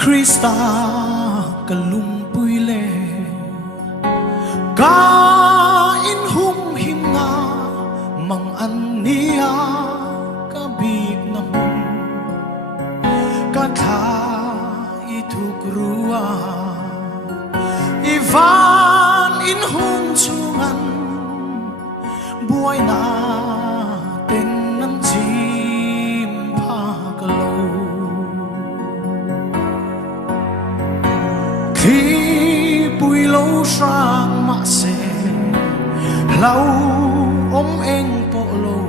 Krista kalumpui le ka in hum him nga mang an niya kabig na hum ka tha ituk ruwa ivan in hum chungan buhay na ten nan chim pha kalo khi bùi lâu sang mà se lâu ôm anh bộ lâu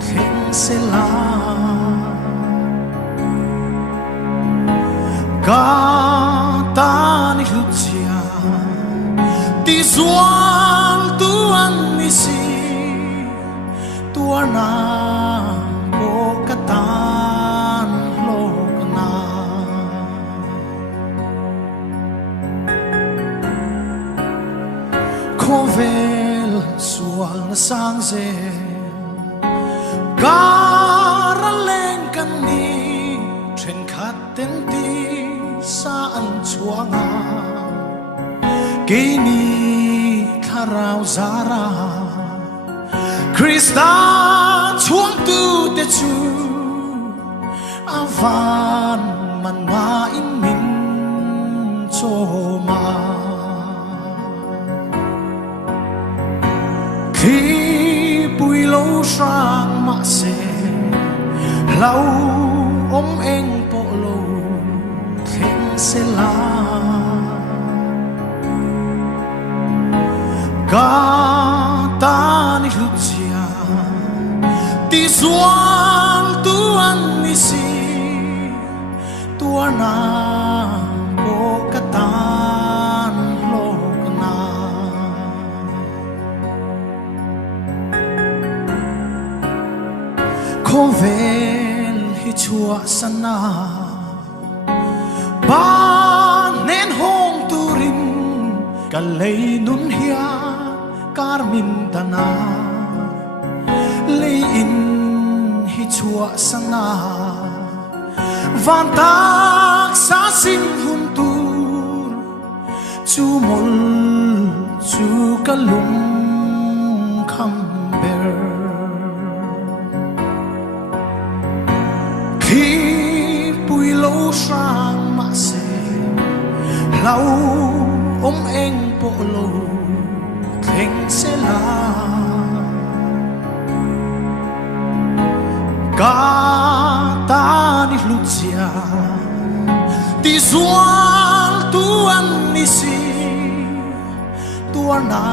khen sẽ là cả ta ni lúc chia ti zuan tu an ni si tu na ko katan lo kana Kovel sual na sang ze Karaleng kan ni Tren khat ten ti sa an chuanga Kini tharau zara Krista chuang tu te chu Avan man nga in min choma khi bùi lâu sang mà se lâu ôm anh bộ lâu khen sẽ là cả ta ni lúc chia ti zuan tu an ni si tu na ko katan lo kana Kovel hi chua sana ba nen hong turin kalay nun hiya karmin tana lay in hi chua sana van tak sa sin hun tur chu mol chu kalung kham ber khi bùi lâu sang mà se lâu ôm anh bộ lâu khen sẽ là cả ta đi lúc chia ti zuan tu an ni si tu na